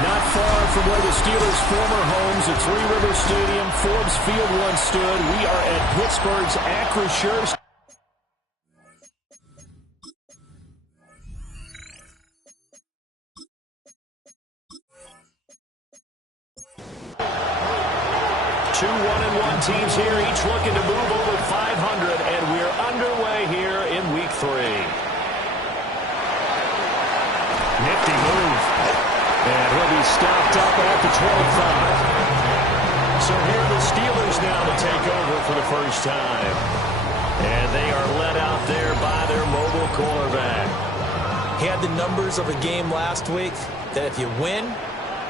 Not far from where the Steelers' former homes at Three River Stadium, Forbes Field once stood, we are at Pittsburgh's Acrisure. Two 1-1 teams here, each looking to move over 500, and we're underway here in Week 3. Nifty move. And he'll be stopped up at the 25. So here are the Steelers now to take over for the first time. And they are led out there by their mobile quarterback. He had the numbers of a game last week that if you win,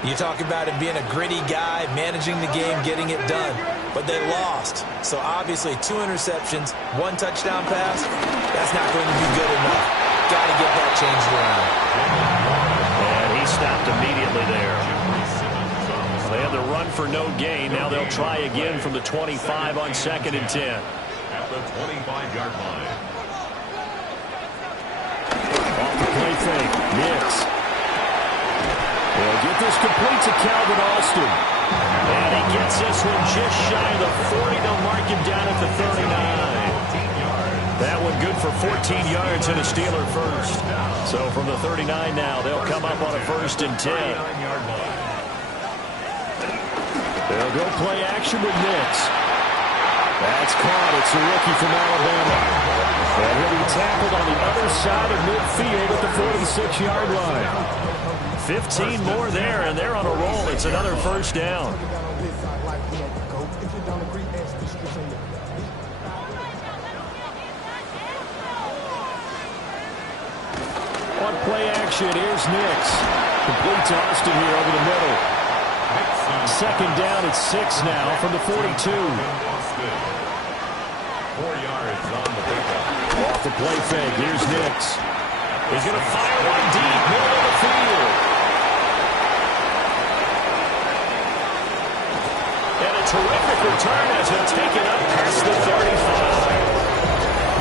you talk about him being a gritty guy, managing the game, getting it done. But they lost. So obviously 2 interceptions, 1 touchdown pass, that's not going to be good enough. Got to get that changed around. And he stopped immediately there. They had the run for no gain. Now they'll try again from the 25 on 2nd and 10. At the 25-yard line. Off the play fake. Nix. They'll get this complete to Calvin Austin. And he gets this one just shy of the 40. They'll mark him down at the 39. That one good for 14 yards and a Steeler first. So from the 39 now, they'll come up on a 1st and 10. They'll go play action with Nix. That's caught. It's a rookie from Alabama. And he'll be tackled on the other side of midfield at the 46-yard line. 15 more there, and they're on a roll. It's another 1st down. On play action, here's Nix. Complete to Austin here over the middle. 2nd down at 6 now from the 42. 4 yards on the pickup. Off the play fake, here's Nix. He's going to fire one deep, middle of the field. And a terrific return as he'll take it up past the 35.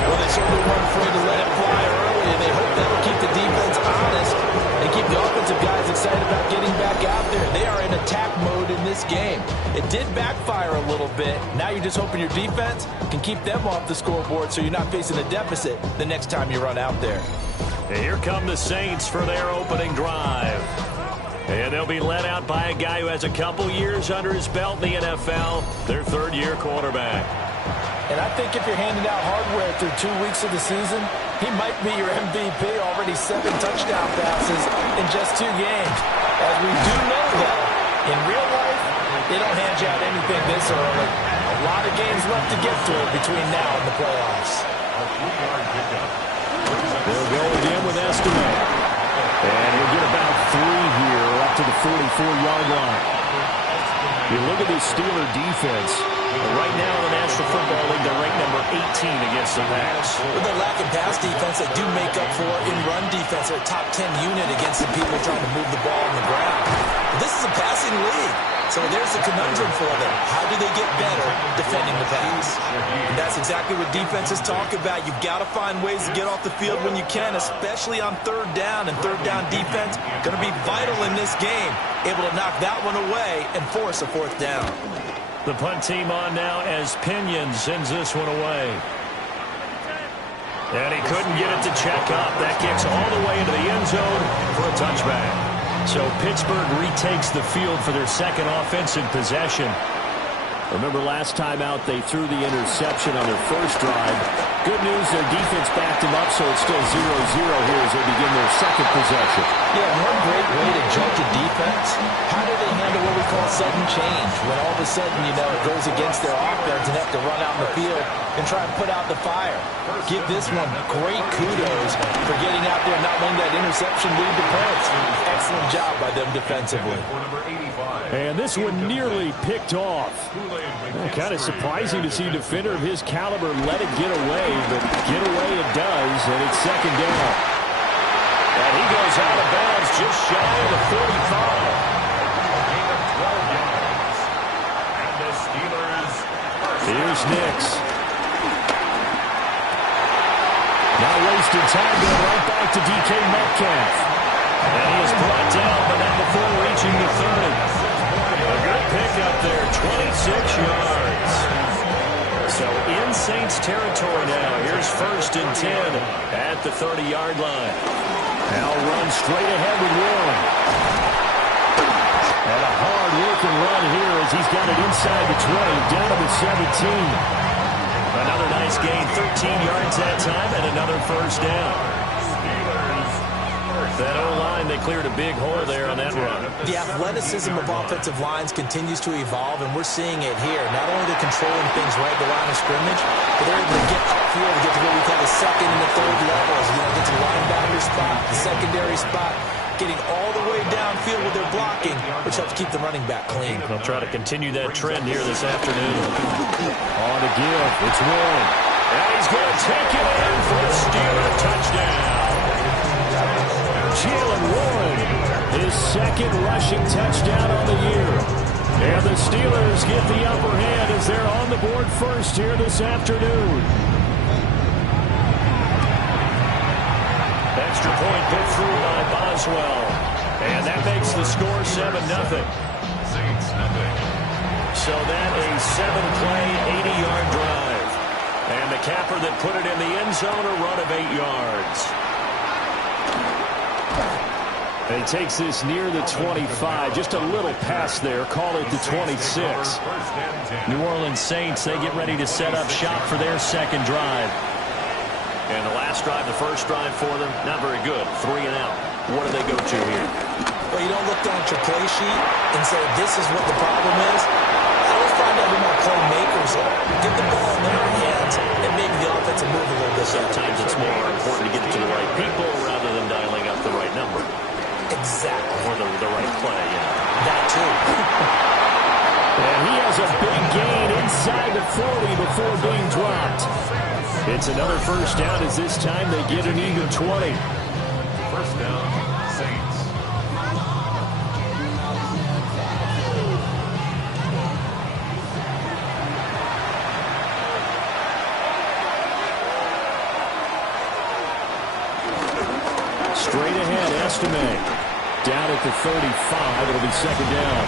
Well, they certainly weren't afraid to let it fly early, and they hope that will keep the defense honest and keep the offensive guys excited about getting back out there. They are in attack mode in this game. It did backfire a little bit. Now you're just hoping your defense can keep them off the scoreboard so you're not facing a deficit the next time you run out there. And here come the Saints for their opening drive. And they'll be led out by a guy who has a couple years under his belt in the NFL, their 3rd-year quarterback. And I think if you're handing out hardware through 2 weeks of the season, he might be your MVP. Already 7 touchdown passes in just 2 games. As we do know that, in real life, they don't hand you out anything this early. A lot of games left to get through between now and the playoffs. They'll go again with Estimate. And he'll get about 3 here up to the 44-yard line. You look at this Steeler defense. Right now in the National Football League, they're ranked number 18 against the pass. With the lack of pass defense, they do make up for in run defense. They're a top 10 unit against the people trying to move the ball on the ground. But this is a passing league. So there's a conundrum for them. How do they get better defending the pass? And that's exactly what defenses talk about. You've got to find ways to get off the field when you can, especially on 3rd down. And 3rd down defense going to be vital in this game. Able to knock that one away and force a 4th down. The punt team on now as Pinion sends this one away. And he couldn't get it to check up. That kicks all the way into the end zone for a touchback. So Pittsburgh retakes the field for their 2nd offensive possession. Remember last time out they threw the interception on their 1st drive. Good news, their defense backed them up, so it's still 0-0 here as they begin their 2nd possession. Yeah, one great way to judge a defense, how do they handle what we call sudden change? When all of a sudden, you know, it goes against their offense and have to run out in the field and try and put out the fire. Give this one great kudos for getting out there and not letting that interception lead to points. Excellent job by them defensively. And this one nearly picked off. Kind of surprising to see a defender of his caliber let it get away, but get away it does, and it's 2nd down. And he goes out of bounds just shy of the 45. Here's Nix. Now wasted time going right back to DK Metcalf. And he is brought down, but not before reaching the 30. A good pickup there, 26 yards. So in Saints territory now. Here's 1st and 10 at the 30-yard line. Now runs straight ahead with Warren. And a hard-working run here as he's got it inside the 20, down to the 17. Another nice gain, 13 yards that time, and another 1st down. That O-line, they cleared a big hole there on that run. The athleticism of offensive lines continues to evolve, and we're seeing it here. Not only they're controlling things right at the line of scrimmage, but they're able to get upfield to get to what we call the 2nd and the 3rd levels. You know, get to the linebacker spot, the secondary spot, getting all the way downfield with their blocking, which helps keep the running back clean. They'll try to continue that trend here this afternoon. On to give. It's Warren. And he's going to take it in for a Steeler touchdown. Jalen Warren, his 2nd rushing touchdown on the year. And the Steelers get the upper hand as they're on the board first here this afternoon. Extra point put through by Boswell. And that makes the score 7-0. So that a 7-play, 80-yard drive. And the capper that put it in the end zone, a run of 8 yards. And he takes this near the 25. Just a little pass there. Call it the 26. New Orleans Saints, they get ready to set up shop for their 2nd drive. And the last drive, the 1st drive for them, not very good. 3 and out. What do they go to here? Well, you don't look down at your play sheet and say, this is what the problem is. I always find out who my playmakers are. Get the ball in their hands and maybe the offense will move a little bit. Sometimes it's more important to get it to the right people rather than dialing up the right number. Exactly. Or the right play, yeah. That too. And he has a big gain inside the 40 before being dropped. It's another 1st down as this time they get an even 20. 1st down, Saints. Straight ahead, Estimate. Down at the 35, it'll be 2nd down.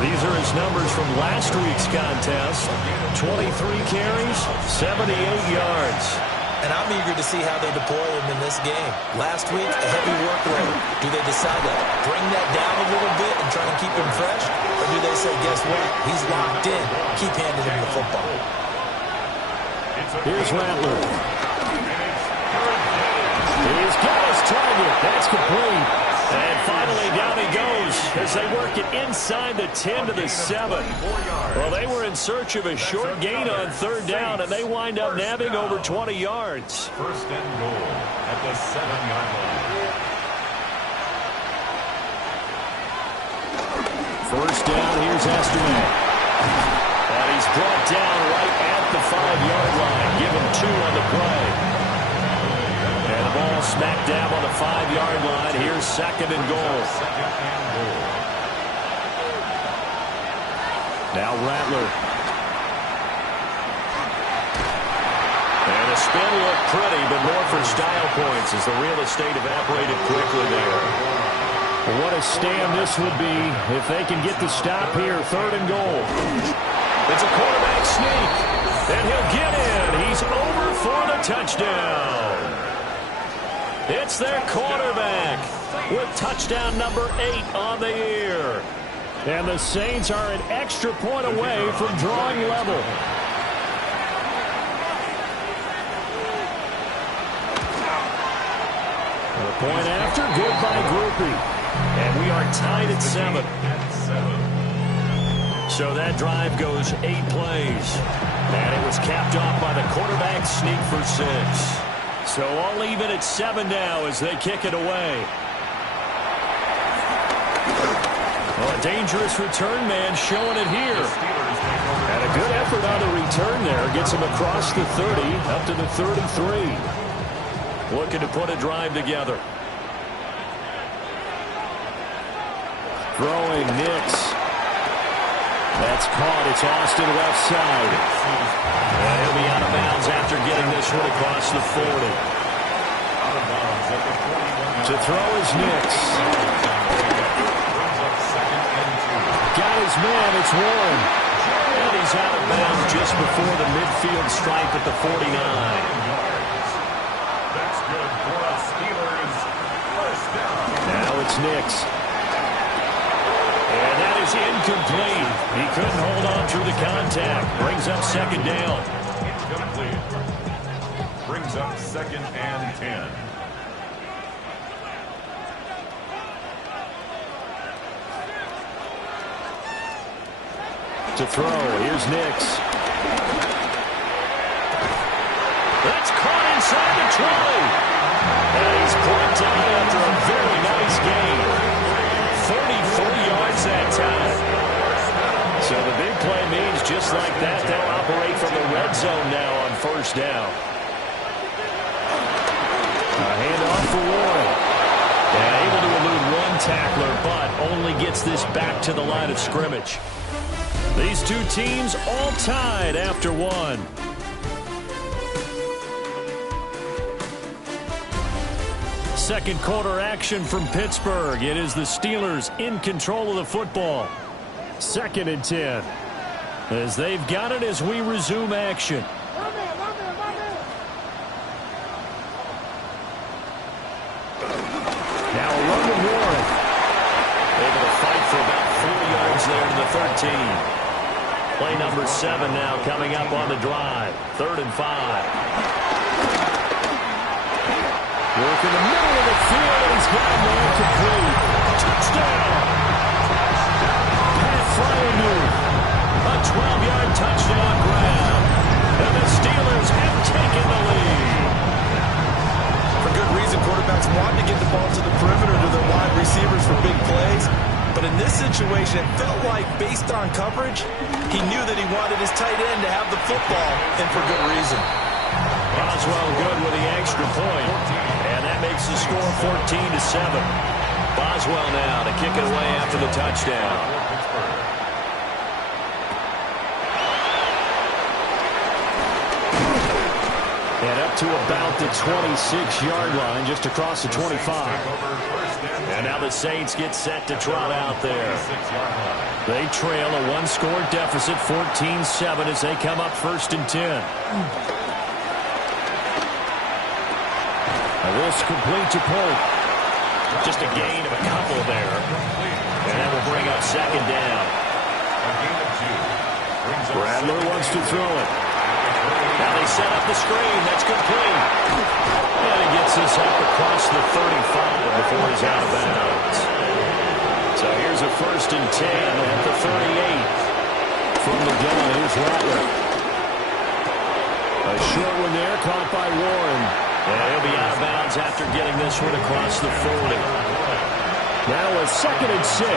These are his numbers from last week's contest. 23 carries, 78 yards. And I'm eager to see how they deploy him in this game. Last week, a heavy workload. Do they decide to bring that down a little bit and try and keep him fresh? Or do they say, guess what? He's locked in. Keep handing him the football. Here's Rattler. He's got his target. That's complete. And finally, down he goes as they work it inside the 10 to the 7. Well, they were in search of a short gain on 3rd down, and they wind up nabbing over 20 yards. 1st and goal at the 7-yard line. 1st down, here's Estimate. And he's brought down right at the 5-yard line. Give him 2 on the play. And the ball smack dab on the 5-yard line. Here's 2nd and goal. Now Rattler. And the spin looked pretty, but more for style points as the real estate evaporated quickly there. What a stand this would be if they can get the stop here. 3rd and goal. It's a quarterback sneak. And he'll get in. He's over for the touchdown. It's their quarterback with touchdown number 8 on the year. And the Saints are an extra point away from drawing level. A point after, good by Groupie. And we are tied at 7. So that drive goes 8 plays. And it was capped off by the quarterback sneak for 6. So all even at 7 now as they kick it away. Well, a dangerous return man showing it here. And a good effort on the return there. Gets him across the 30 up to the 33. Looking to put a drive together. Throwing Nix. That's caught. It's Austin left side. And he'll be out of bounds after getting this one across the 40. To throw is Nix. Got his man. It's Warren. And he's out of bounds just before the midfield stripe at the 49. That's good for a Steelers first down. Now it's Nix. And that is incomplete. He couldn't hold on through the contact. Brings up second down. Incomplete. Brings up 2nd and 10. To throw, here's Nix. That's caught inside the 20. And he's brought down after a very nice game. 34 yards that time. So the big play means just like that, they'll operate from the red zone now on first down. A handoff for Warren. And able to elude one tackler, but only gets this back to the line of scrimmage. These two teams all tied after one. Second quarter action from Pittsburgh. It is the Steelers in control of the football. 2nd and 10. As they've got it as we resume action. Now a run to Warren. Able to fight for about 4 yards there to the 13. Play number 7 now coming up on the drive. 3rd and 5. Work in the middle of the field, and he's got a man complete. Touchdown! Pat Fryermuth. A 12-yard touchdown grab. And the Steelers have taken the lead. For good reason, quarterbacks want to get the ball to the perimeter to their wide receivers for big plays. But in this situation, it felt like, based on coverage, he knew that he wanted his tight end to have the football, and for good reason. Boswell good with the extra point. And that makes the score 14-7. Boswell now to kick it away after the touchdown. And up to about the 26-yard line, just across the 25. And now the Saints get set to trot out there. They trail a one-score deficit, 14-7, as they come up 1st and 10. A risk complete to Polk. Just a gain of a couple there. And that will bring up 2nd down. Bradler wants to throw it. Now they set up the screen. That's complete. And he gets this up across the 35 before he's out of bounds. So here's a 1st and 10 at the 38. From the gun, here's Rattler. A short one there, caught by Warren. And he'll be out of bounds after getting this one across the 40. Now a 2nd and 6.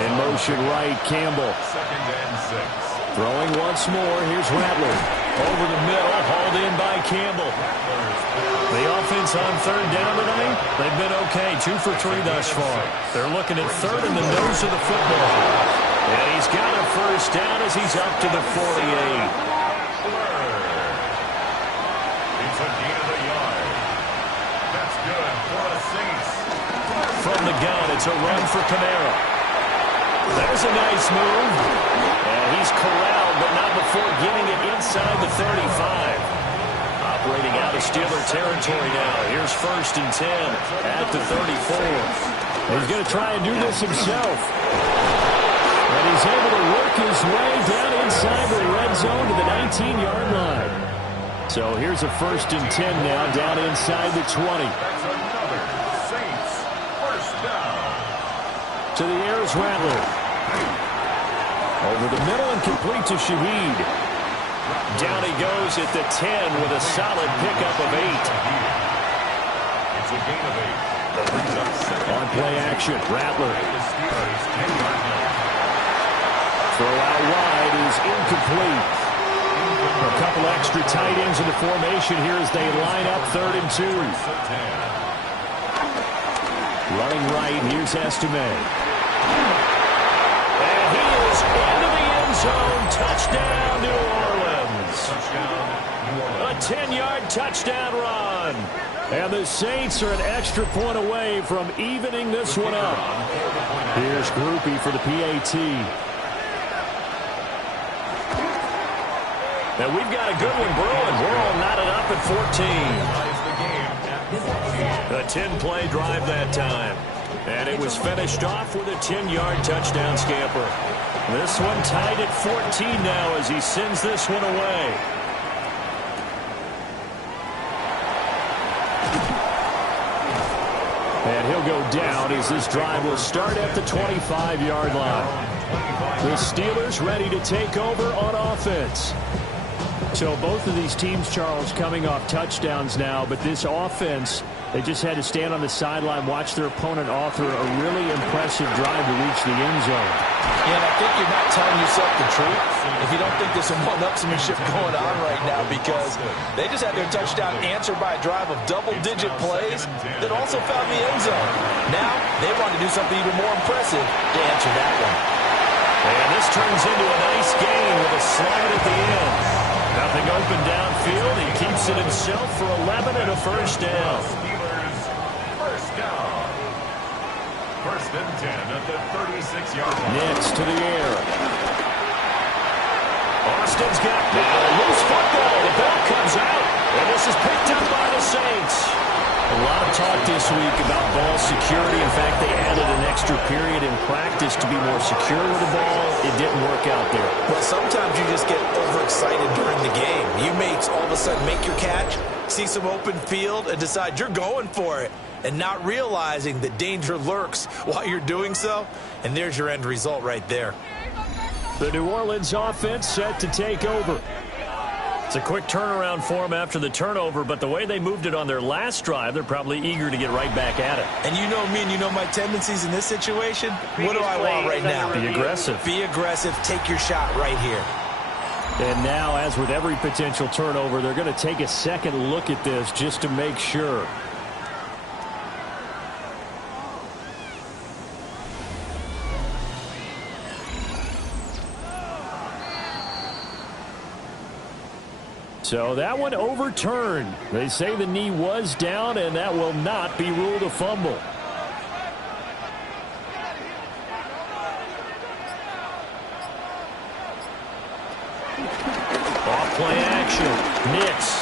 In motion right, Campbell. 2nd and 6. Throwing once more, here's Rattler. Over the middle, hauled in by Campbell. The offense on 3rd down tonight, they've been okay, 2 for 3 thus far. They're looking at 3rd in the nose of the football. And he's got a 1st down as he's up to the 48. It's a gain of a yard. That's good for the Saints. From the gun, it's a run for Kamara. There's a nice move. And he's corralled, but not before getting it inside the 35. Operating out of Steeler territory now. Here's 1st and 10 at the 34. He's going to try and do this himself. And he's able to work his way down inside the red zone to the 19-yard line. So here's a 1st and 10 now down inside the 20. That's another Saints first down. To the air is Rattler. Over the middle and complete to Shaheed. Down he goes at the 10 with a solid pickup of 8. It's a gain of 8. On play action, Rattler. Throw out wide is incomplete. A couple extra tight ends in the formation here as they line up 3rd and 2. Running right, here's Estime. zone. Touchdown, New Orleans. A 10-yard touchdown run. And the Saints are an extra point away from evening this one up. Here's Groupie for the PAT. Now we've got a good one brewing. We're all knotted up at 14. A 10-play drive that time. And it was finished off with a 10-yard touchdown scamper. This one tied at 14 now as he sends this one away. And he'll go down as this drive will start at the 25-yard line. The Steelers ready to take over on offense. So both of these teams, Charles, coming off touchdowns now, but this offense, they just had to stand on the sideline, watch their opponent author a really impressive drive to reach the end zone. Yeah, and I think you're not telling yourself the truth if you don't think there's some one-upsmanship going on right now, because they just had their touchdown answered by a drive of double-digit plays that also found the end zone. Now they want to do something even more impressive to answer that one. And this turns into a nice gain with a slide at the end. Nothing open downfield. He keeps it himself for 11 and a first down. Steelers, first down. First and 10 at the 36-yard line. Nix to the air. Austin's got now a loose football. The ball comes out, and this is picked up by the Saints. A lot of talk this week about ball security. In fact, they added an extra period in practice to be more secure with the ball. It didn't work out there. Well, sometimes you just get overexcited during the game. You may all of a sudden make your catch, see some open field, and decide you're going for it, and not realizing that danger lurks while you're doing so. And there's your end result right there. The New Orleans offense set to take over. It's a quick turnaround for them after the turnover, but the way they moved it on their last drive, they're probably eager to get right back at it. And you know me and you know my tendencies in this situation. What do I want right now? Be aggressive. Be aggressive. Take your shot right here. And now, as with every potential turnover, they're going to take a second look at this just to make sure. So that one overturned. They say the knee was down, and that will not be ruled a fumble. Off play action. Nix.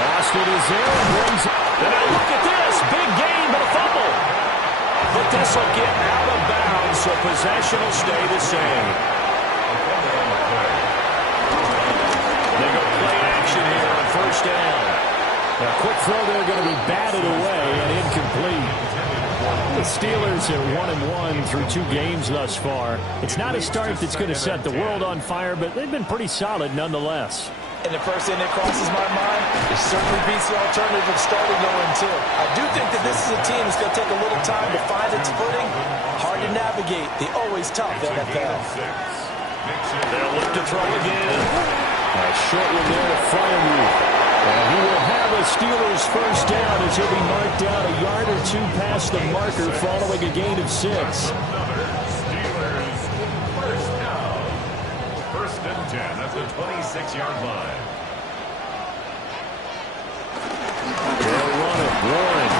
Austin is there and brings it. And now look at this. Big gain, but a fumble. But this will get out of bounds, so possession will stay the same. They go play action here on first down. A quick throw there going to be batted away and incomplete. The Steelers are 1-1 through 2 games thus far. It's not a start that's going to set the world on fire, but they've been pretty solid nonetheless. And the first thing that crosses my mind is certainly beats the alternative of starting 0-2. I do think that this is a team that's going to take a little time to find its footing. Hard to navigate the always tough NFL. They'll look to throw again. A short one there to Fryermuth. And he will have a Steelers first down as he'll be marked down a yard or 2 past the marker following a gain of 6. Steelers, first down. First and 10 at the 26-yard line. They'll run it. Warren.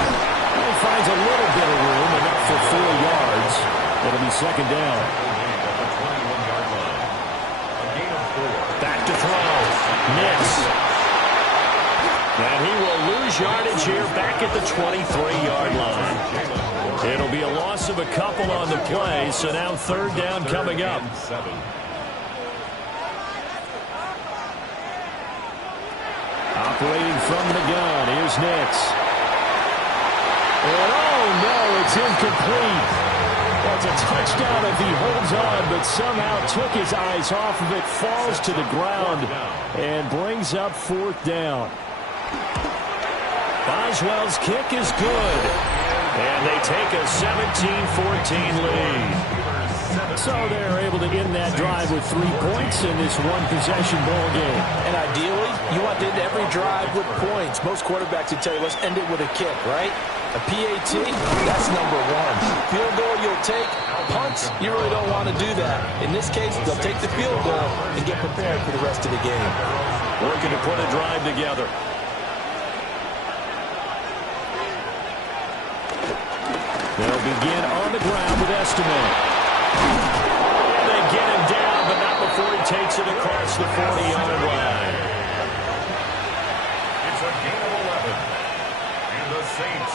He finds a little bit of room, enough for 4 yards. It'll be second down. Back to throw. Nix. And he will lose yardage here back at the 23-yard line. It'll be a loss of a couple on the play, so now third down coming up. Operating from the gun, here's Nix. And oh no, it's incomplete. That's a touchdown if he holds on, but somehow took his eyes off of it, falls to the ground, and brings up fourth down. Boswell's kick is good, and they take a 17-14 lead. So they're able to end that drive with 3 points in this one-possession ball game. And ideally, you want to end every drive with points. Most quarterbacks would tell you, let's end it with a kick, right? A PAT, that's number one. Field goal you'll take. Punts, you really don't want to do that. In this case, they'll take the field goal and get prepared for the rest of the game. Working to put a drive together. They'll begin on the ground with STB. And they get him down, but not before he takes it across the 40-yard line. It's a gain of 11. And the Saints,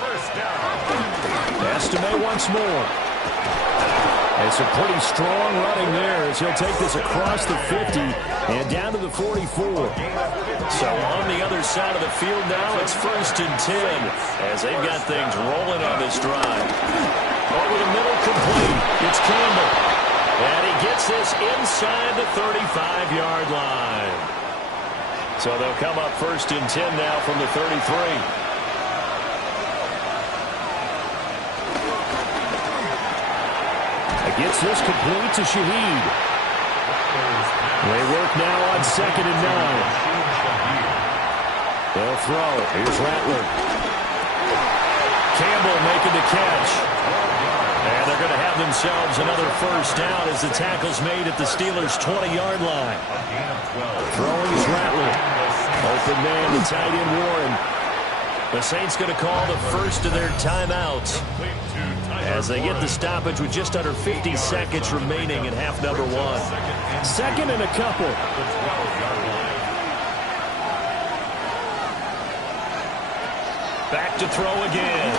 first down. STB once more. It's a pretty strong running there as he'll take this across the 50 and down to the 44. So on the other side of the field now, it's 1st and 10 as they've got things rolling on this drive. Over the middle, complete. It's Campbell. And he gets this inside the 35-yard line. So they'll come up 1st and 10 now from the 33. Gets this complete to Shaheed. They work now on 2nd and 9. They'll throw. Here's Rattler. Campbell making the catch. And they're going to have themselves another first down as the tackle's made at the Steelers' 20-yard line. Throwing is Rattler. Open man, the tight end Warren. The Saints going to call the first of their timeouts as they get the stoppage with just under 50 seconds remaining in half number 1. 2nd and a couple. Back to throw again.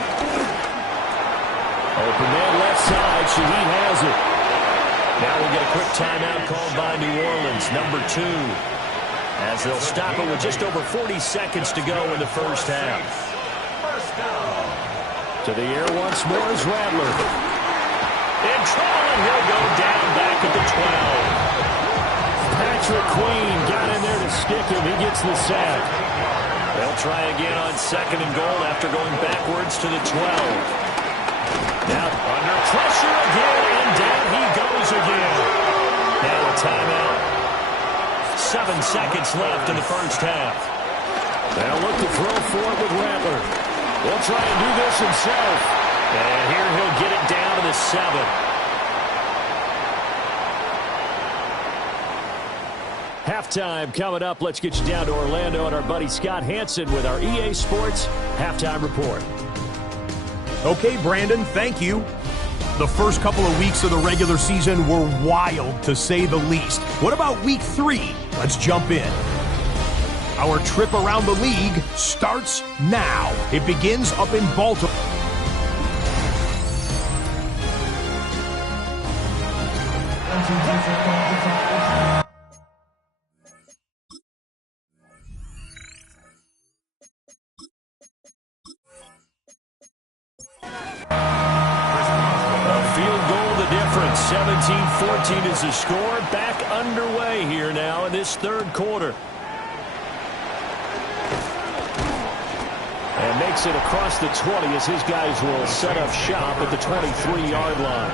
Open man left side. Shaheed has it. Now we'll get a quick timeout called by New Orleans, number 2. As they'll stop it with just over 40 seconds to go in the first half. To the air once more is Rattler. In trouble, and he'll go down back at the 12. Patrick Queen got in there to stick him. He gets the sack. They'll try again on 2nd and goal after going backwards to the 12. Now under pressure again, and down he goes again. Now a timeout. 7 seconds left in the first half. They'll look to throw for it with Rattler. He'll try and do this himself. And here he'll get it down to the 7. Halftime coming up. Let's get you down to Orlando and our buddy Scott Hansen with our EA Sports Halftime Report. Okay, Brandon, thank you. The first couple of weeks of the regular season were wild, to say the least. What about week 3? Let's jump in. Our trip around the league starts now. It begins up in Baltimore. A field goal the difference. 17-14 is the score. Back underway here now in this third quarter. And makes it across the 20 as his guys will set up shop at the 23-yard line.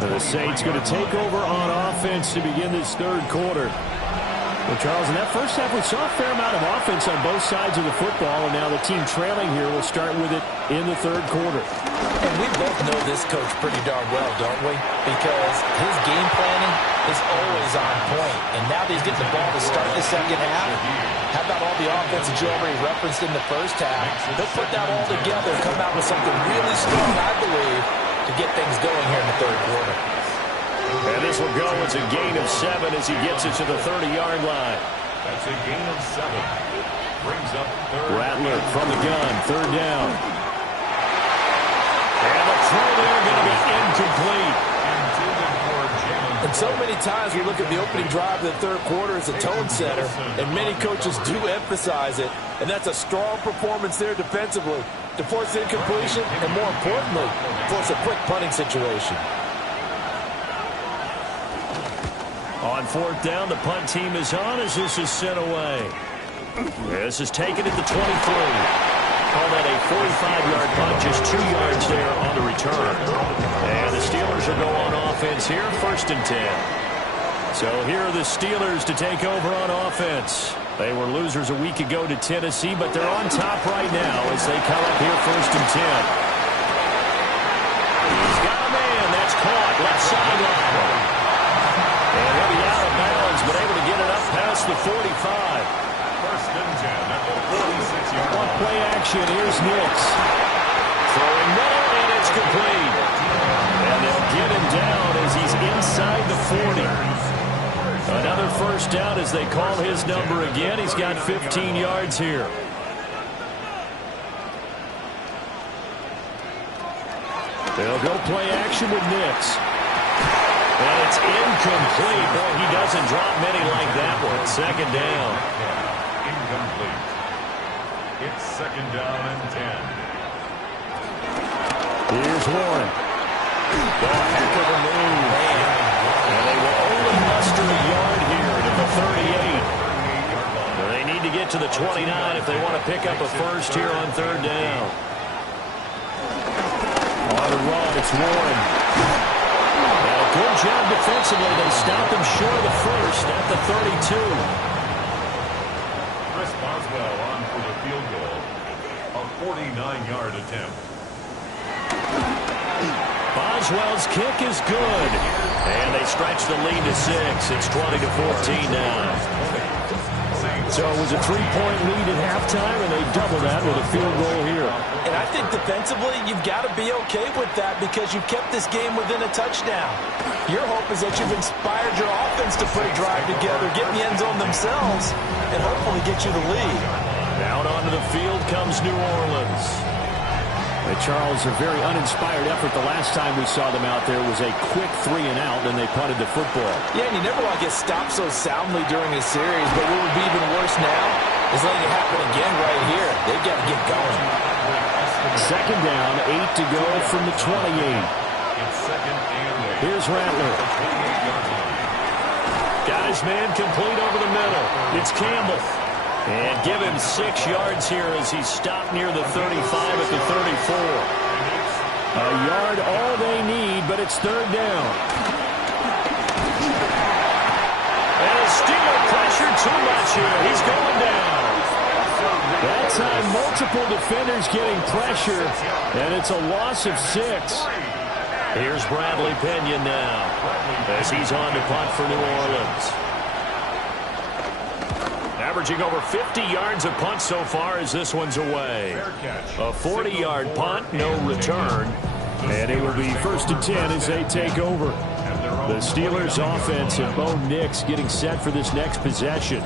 The Saints going to take over on offense to begin this third quarter. Well, Charles, in that first half, we saw a fair amount of offense on both sides of the football, and now the team trailing here will start with it in the third quarter. And we both know this coach pretty darn well, don't we? Because his game planning is always on point. And now that he's getting the ball to start the second half, how about all the offense that you already referenced in the first half? They'll put that all together and come out with something really strong, I believe, to get things going here in the third quarter. And this will go as a gain of 7 as he gets it to the 30-yard line. That's a gain of 7. Brings up third. Rattler from the gun, third down. And the throw there going to be incomplete. And so many times we look at the opening drive of the third quarter as a tone setter, and many coaches do emphasize it. And that's a strong performance there defensively to force incompletion and, more importantly, force a quick punting situation. On fourth down, the punt team is on as this is sent away. This is taken at the 23. Call that a 45-yard punt, just 2 yards there on the return. And the Steelers will go on offense here, 1st and 10. So here are the Steelers to take over on offense. They were losers a week ago to Tennessee, but they're on top right now as they come up here 1st and 10. He's got a man. That's caught. Left sideline. And he'll be out of bounds, but able to get it up past the 45. 1st and 10 at the 46-yard line. Play action. Here's Nix. Throwing middle, and it's complete. And they'll get him down as he's inside the 40. Another 1st down as they call his number again. He's got 15 yards here. They'll go play action with Nix. And it's incomplete. Boy, he doesn't drop many like that one. 2nd down. Incomplete. It's 2nd down and 10. Here's Warren. The heck of a move. And they will only muster a yard here to the 38. They need to get to the 29 if they want to pick up a 1st here on 3rd down. On the run, it's Warren. Now, good job defensively. They stop him short of the 1st at the 32. Chris Boswell on for the field goal. A 49-yard attempt. Boswell's kick is good. And they stretch the lead to 6. It's 20-14 now. So it was a 3-point lead at halftime, and they double that with a field goal here. And I think defensively, you've got to be okay with that because you've kept this game within a touchdown. Your hope is that you've inspired your offense to put a drive together, get in the end zone themselves, and hopefully get you the lead. Out onto the field comes New Orleans. Charles, a very uninspired effort. The last time we saw them out there was a quick 3-and-out, and they punted the football. Yeah, and you never want to get stopped so soundly during a series, but what would be even worse now is letting it happen again right here. They've got to get going. 2nd down, 8 to go from the 28. Here's Rattler. Got his man complete over the middle. It's Campbell. And give him 6 yards here as he's stopped near the 35 at the 34. A yard all they need, but it's 3rd down. And Steeler pressure too much here. He's going down. That time, multiple defenders getting pressure, and it's a loss of 6. Here's Bradley Pinion now as he's on to punt for New Orleans. Averaging over 50 yards a punt so far as this one's away. A 40-yard punt, no return. And it will be 1st and 10 as they take over. The Steelers offense and Bo Nix getting set for this next possession.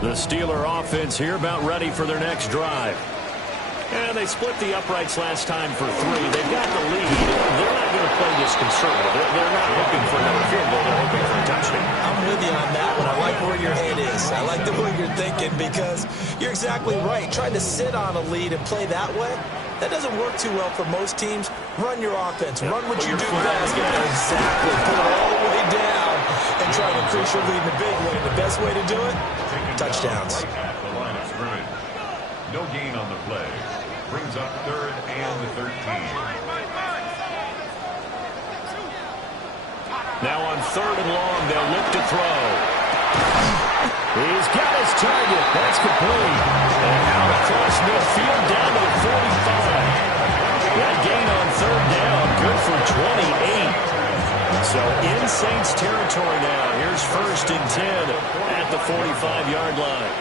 The Steeler offense here about ready for their next drive. And they split the uprights last time for 3. They've got the lead. They're not going to play this conservative. They're not hoping for another field goal. They're hoping for a touchdown. I'm with you on that one. I like where your head is. I like the way you're thinking because you're exactly right. Trying to sit on a lead and play that way, that doesn't work too well for most teams. Run your offense. Run what you do best. Exactly. Put it all the way down and try to increase your lead in a big way. The best way to do it, touchdowns. At the line of scrimmage. No gain on the play. Brings up 3rd and 13. Now on 3rd and long, they'll look to throw. He's got his target. That's complete. And out across midfield down to the 45. That gain on 3rd down, good for 28. So in Saints territory now. Here's 1st and 10 at the 45-yard line.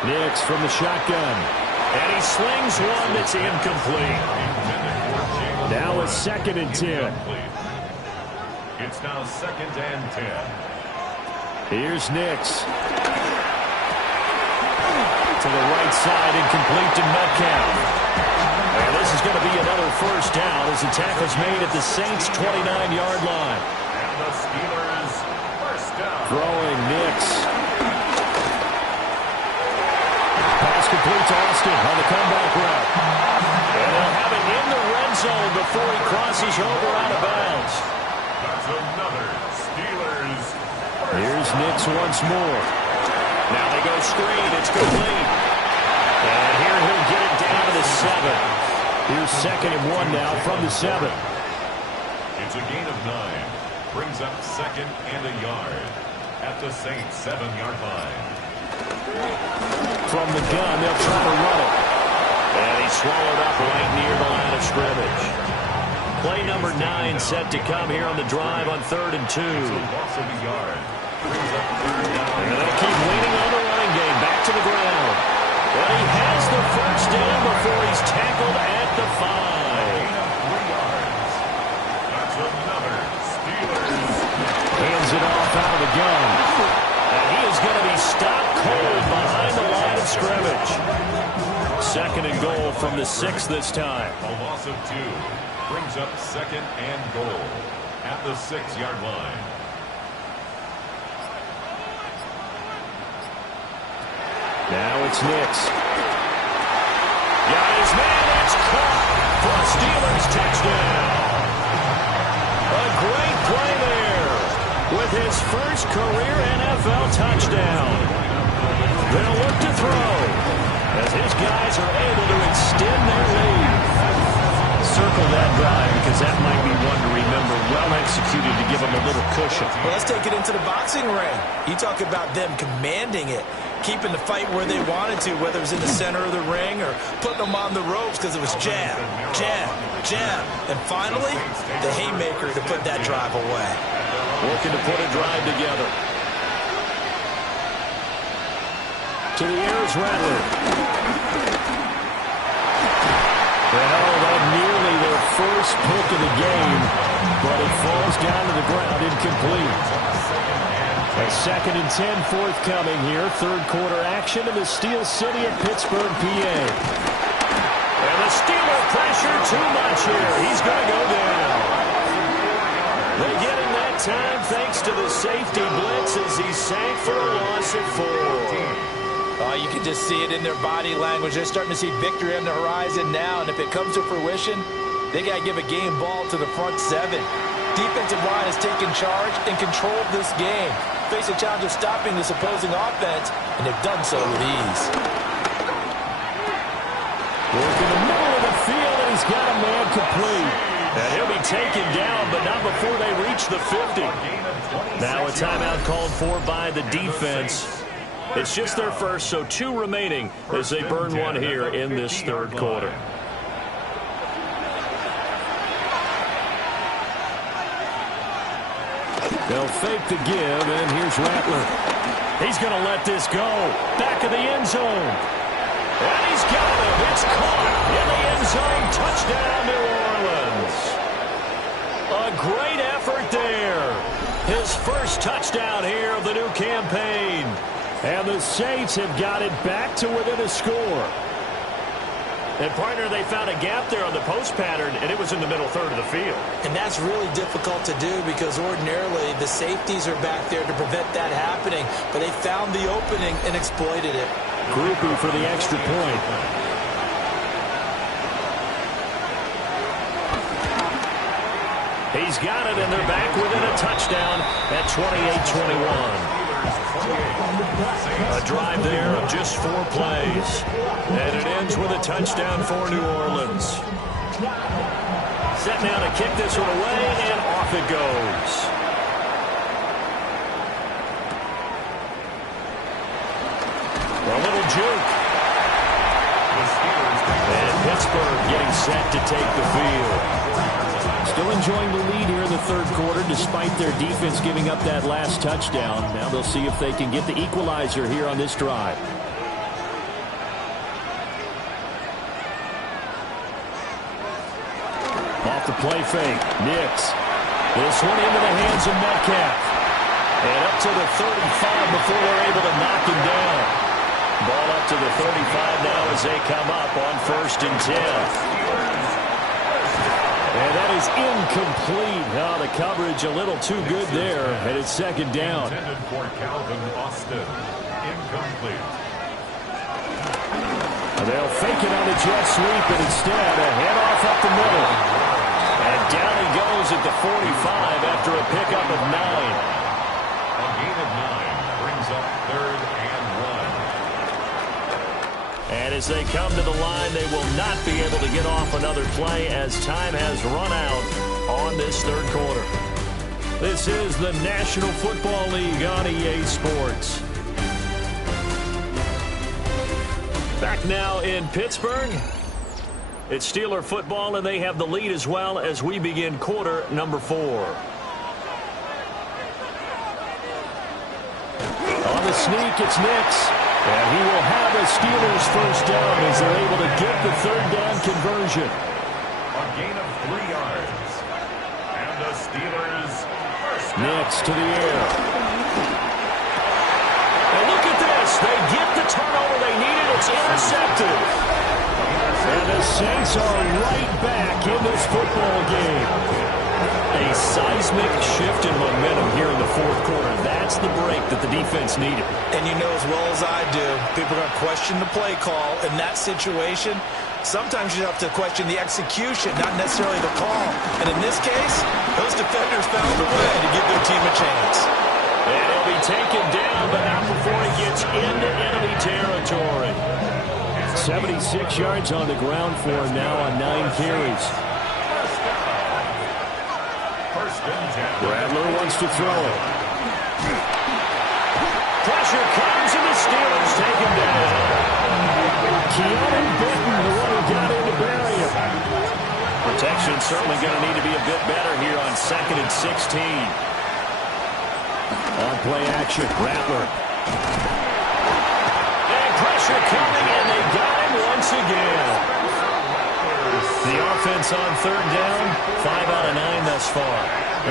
Nix from the shotgun. And he slings one that's incomplete. Now it's 2nd and 10. It's now 2nd and 10. Here's Nix. To the right side, incomplete to Metcalf. And this is going to be another 1st down as the tackle's made at the Saints' 29-yard line. And the Steelers 1st down. Throwing Nix. Pass complete to Austin on the comeback route. And they'll have it in the red zone before he crosses over out of bounds. That's another Steelers. Here's Nix once more. Now they go screen. It's complete. And here he'll get it down to the 7. Here's 2nd and 1 now from the 7. It's a gain of 9. Brings up second and a yard at the Saints' 7-yard line. From the gun, they'll try to run it. And he's swallowed up right near the line of scrimmage. Play number 9 set to come here on the drive on 3rd and 2. It's a loss of a yard. Brings up 3rd down. And they'll keep leaning on the running game. Back to the ground. But he has the first down before he's tackled at the 5. 3 yards. That's another Steelers. Hands it off out of the gun. And he is going to be stopped cold behind the line of scrimmage. 2nd and goal from the 6 this time. A loss of 2. Brings up 2nd and goal at the 6-yard line. Now it's Nix. Got his man. It's caught for a Steelers touchdown. A great play there with his first career NFL touchdown. They'll look to throw as his guys are able to extend their lead. Circle that drive because that might be one to remember. Well executed to give them a little cushion. Well, let's take it into the boxing ring. You talk about them commanding it, keeping the fight where they wanted to, whether it was in the center of the ring or putting them on the ropes because it was jab, jab, jab. And finally, the haymaker to put that drive away. Working to put a drive together. To the air is Rattler. Well, that nearly their first pick of the game, but it falls down to the ground incomplete. A 2nd and 10 forthcoming here. 3rd quarter action in the Steel City of Pittsburgh, PA. And the Steeler pressure too much here. He's going to go down. They get him that time thanks to the safety blitz as he sank for a loss of 4. Oh, you can just see it in their body language. They're starting to see victory on the horizon now, and if it comes to fruition, they got to give a game ball to the front 7. Defensive line has taken charge and controlled this game. Face a challenge of stopping this opposing offense, and they've done so with ease. Work in the middle of the field, and he's got a man complete. And he'll be taken down, but not before they reach the 50. Now a timeout called for by the defense. It's just their first, so 2 remaining as they burn one here in this 3rd quarter. They'll fake the give, and here's Rattler. He's going to let this go. Back of the end zone. And he's got it. It's caught in the end zone. Touchdown, New Orleans. A great effort there. His first touchdown here of the new campaign. And the Saints have got it back to within a score. And, partner, they found a gap there on the post pattern, and it was in the middle 3rd of the field. And that's really difficult to do because ordinarily the safeties are back there to prevent that happening. But they found the opening and exploited it. Groupie for the extra point. He's got it, and they're back within a touchdown at 28-21. A drive there of just 4 plays. And it ends with a touchdown for New Orleans. Set now to kick this one away, and off it goes. A little juke. And Pittsburgh getting set to take the field. Still enjoying the lead here in the 3rd quarter despite their defense giving up that last touchdown. Now they'll see if they can get the equalizer here on this drive. Off the play fake. Nix. This one into the hands of Metcalf. And up to the 35 before they're able to knock him down. Ball up to the 35 now as they come up on 1st and 10. And that is incomplete. Oh, the coverage a little too good there. And it's 2nd down. Intended for Calvin Austin. Incomplete. They'll fake it on a jet sweep, and instead a handoff up the middle. And down he goes at the 45 after a pickup of 9. A gain of 9 brings up 3rd and 1. And as they come to the line, they will not be able to get off another play as time has run out on this third quarter. This is the National Football League on EA Sports. Back now in Pittsburgh. It's Steeler football, and they have the lead as well as we begin quarter number 4. On the sneak, it's Nix. And he will have a Steelers first down as they're able to get the third down conversion. A gain of 3 yards. And the Steelers first down. Nix to the air. And look at this. They get the turnover they needed. It's intercepted. And the Saints are right back in this football game. A seismic shift in momentum here in the fourth quarter. That's the break that the defense needed. And you know as well as I do, people are going to question the play call in that situation. Sometimes you have to question the execution, not necessarily the call. And in this case, those defenders found a way to give their team a chance. And he'll be taken down, but not before he gets into enemy territory. 76 yards on the ground for him now on 9 carries. Bradler wants to throw it. Pressure comes, and the Steelers take him down. Keanu Benton, the one who got in to bury him. Protection certainly going to need to be a bit better here on 2nd and 16. On play action, Rattler. And pressure coming, and they got him once again. The offense on third down, 5 out of 9 thus far.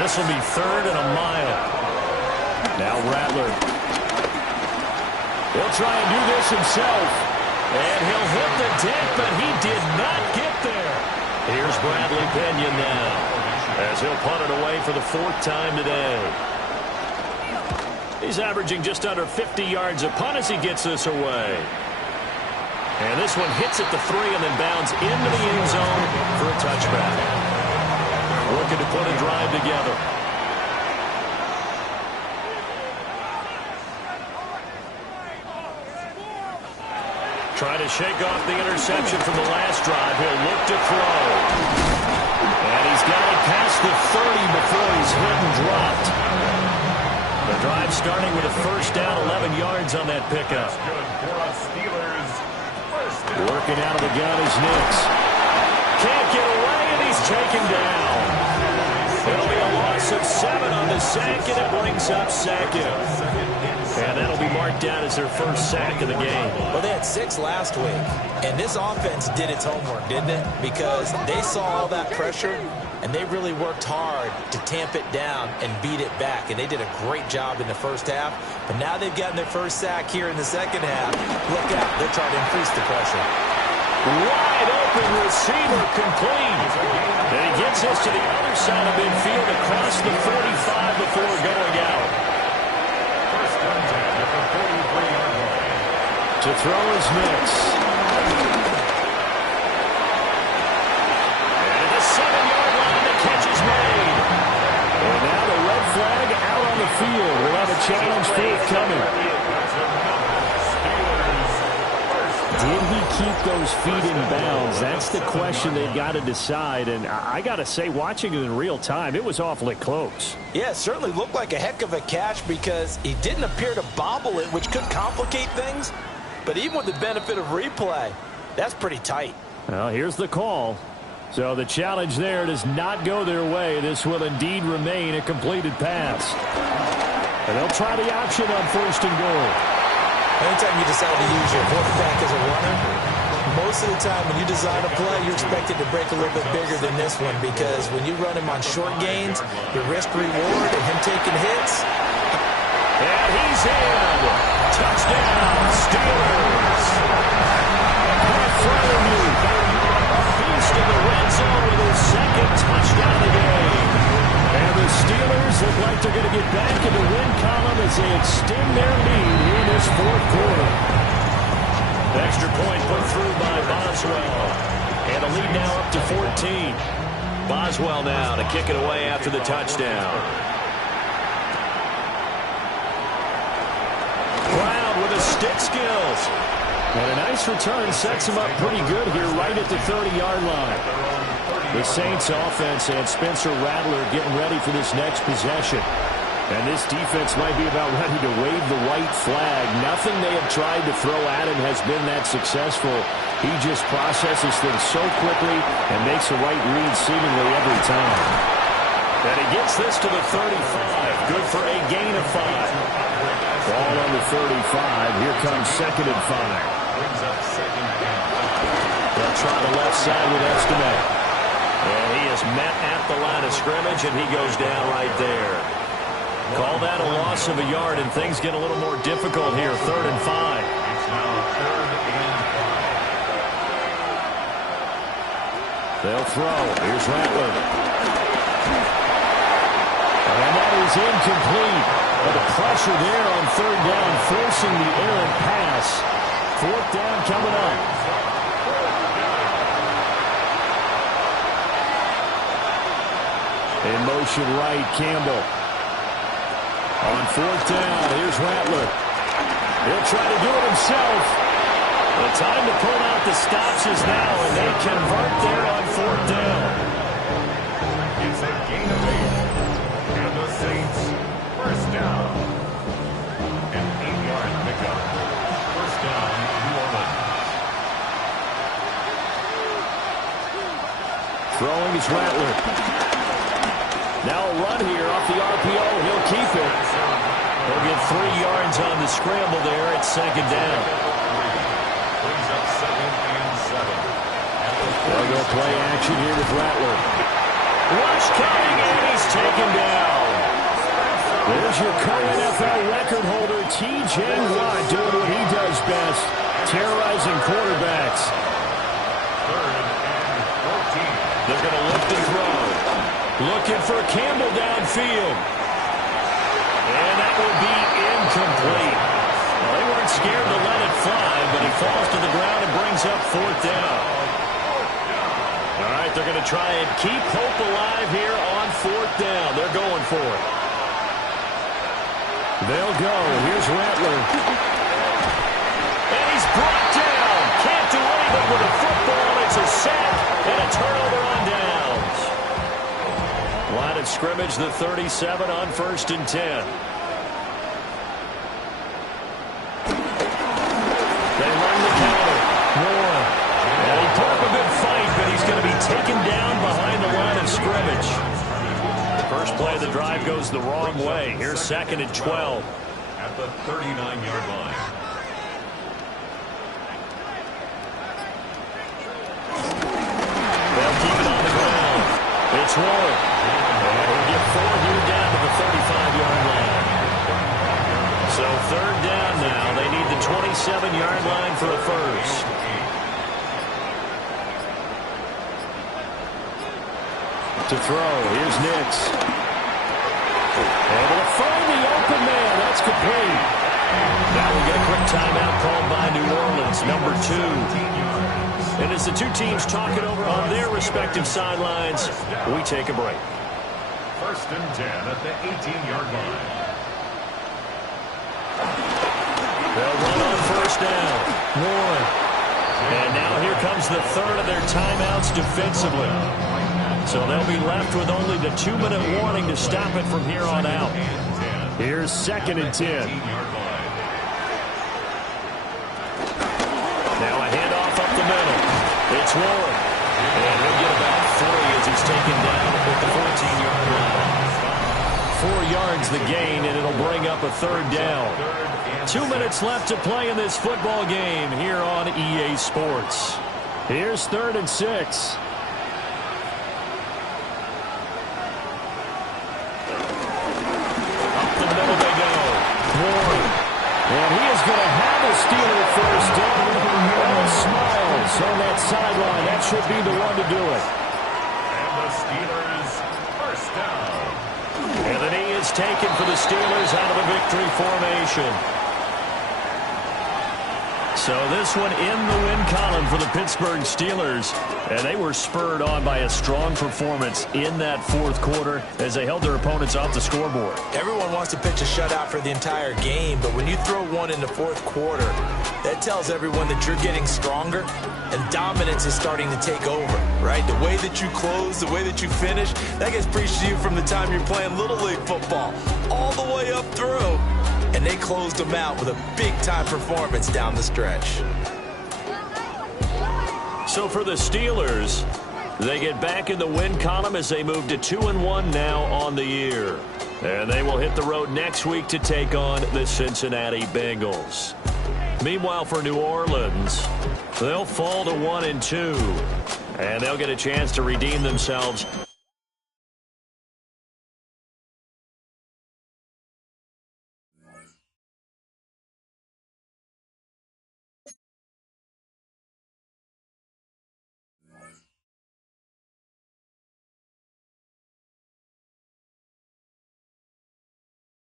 This will be 3rd and a mile. Now Rattler. He'll try and do this himself. And he'll hit the deck, but he did not get there. Here's Bradley Pinion now, as he'll punt it away for the 4th time today. He's averaging just under 50 yards a punt as he gets this away. And this one hits at the 3 and then bounds into the end zone for a touchback. Looking to put a drive together. Trying to shake off the interception from the last drive. He'll look to throw. And he's got it past the 30 before he's hit and dropped. The drive starting with a first down, 11 yards on that pickup. Good for us Steelers. Working out of the gun is Nix. Can't get away, and he's taken down. It'll be a loss of 7 on the sack, and it brings up 2nd. And that'll be marked down as their first sack of the game. Well, they had 6 last week, and this offense did its homework, didn't it? Because they saw all that pressure, and they really worked hard to tamp it down and beat it back. And they did a great job in the first half. But now they've gotten their first sack here in the second half. Look out. They're trying to increase the pressure. Wide open receiver complete. And he gets us to the other side of midfield across the 45 before going out. First down at the 43-yard line. To throw is Nix. And at the 7-yard line, the catch is made. And now the red flag out on the field. We'll have a challenge forthcoming. Did he keep those feet in bounds? That's the question they've got to decide. And I got to say, watching it in real time, it was awfully close. Yeah, it certainly looked like a heck of a catch because he didn't appear to bobble it, which could complicate things. But even with the benefit of replay, that's pretty tight. Well, here's the call. So the challenge there does not go their way. This will indeed remain a completed pass. And they'll try the option on 1st and goal. Anytime you decide to use your quarterback as a runner, most of the time when you design a play, you're expected to break a little bit bigger than this one because when you run him on short gains, your risk-reward and him taking hits. And he's in. Touchdown, Steelers. Pat Freiermuth. Feast in the red zone with his 2nd touchdown of the game. And the Steelers look like they're going to get back in the win column as they extend their lead here in this 4th quarter. Extra point put through by Boswell. And the lead now up to 14. Boswell now to kick it away after the touchdown. Brown with the stick skills. And a nice return sets him up pretty good here right at the 30-yard line. The Saints offense and Spencer Rattler getting ready for this next possession. And this defense might be about ready to wave the white flag. Nothing they have tried to throw at him has been that successful. He just processes things so quickly and makes the right read seemingly every time. And he gets this to the 35. Good for a gain of 5. Ball on the 35. Here comes 2nd and 5. They'll try the left side with STB. And he is met at the line of scrimmage, and he goes down right there. Call that a loss of a yard, and things get a little more difficult here. 3rd and 5. It's now 3rd and 5. They'll throw. Here's Rattler. And that is incomplete. But the pressure there on 3rd down, forcing the errant pass. 4th down coming up. In motion right, Campbell. On 4th down, here's Rattler. He'll try to do it himself. The time to pull out the stops is now, and they convert there on 4th down. It's a gain of 8. And the Saints, 1st down. An 8-yard pickup. 1st down, New Orleans. Throwing is Rattler. Now a run here off the RPO. He'll keep it. He'll get 3 yards on the scramble there at 2nd down. Brings up 2nd and 7. They'll go play action here with Rattler. Rush coming, and he's taken down. There's your co-NFL record holder, T.J. Watt, doing what he does best, terrorizing quarterbacks. 3rd and 14. They're going to look to throw. Looking for Campbell downfield. And that will be incomplete. Well, they weren't scared to let it fly, but he falls to the ground and brings up 4th down. All right, they're going to try and keep hope alive here on 4th down. They're going for it. They'll go. Here's Rattler. And he's brought down. Can't do anything with a football. It's a sack and a turnover on downs. Line of scrimmage, the 37 on 1st and 10. They run the counter. Moore. And he put up a good fight, but he's going to be taken down behind the line of scrimmage. The first play of the drive goes the wrong way. Here's 2nd and 12. At the 39-yard line. They'll keep it on the ground. It's Warren. And he'll get 4 here down to the 35-yard line. So 3rd down now. They need the 27-yard line for a first. To throw. Here's Nix. Able to find the open man. That's complete. Now we get a quick timeout called by New Orleans, number 2. And as the 2 teams talk it over on their respective sidelines, we take a break. 1st and 10 at the 18-yard line. They'll run on 1st down. Warren. And now here comes the 3rd of their timeouts defensively. So they'll be left with only the 2-minute warning to stop it from here on out. Here's 2nd and 10. Now a handoff up the middle. It's Warren. And he'll get about 3 as he's taken down at the 14-yard line. 4 yards the gain, and it'll bring up a 3rd down. 2 minutes left to play in this football game here on EA Sports. Here's 3rd and 6. And he is going to have a Steeler first down. Smiles on that sideline. That should be the one to do it. And the Steelers, 1st down. And the knee is taken for the Steelers out of a victory formation. So this one in the win column for the Pittsburgh Steelers. And they were spurred on by a strong performance in that 4th quarter as they held their opponents off the scoreboard. Everyone wants to pitch a shutout for the entire game, but when you throw one in the 4th quarter, That tells everyone that you're getting stronger and dominance is starting to take over, right? The way that you close, the way that you finish, that gets preached to you from the time you're playing Little League football all the way up through. And they closed them out with a big-time performance down the stretch. So for the Steelers, they get back in the win column as they move to 2-1 now on the year. And they will hit the road next week to take on the Cincinnati Bengals. Meanwhile, for New Orleans, they'll fall to 1-2. And they'll get a chance to redeem themselves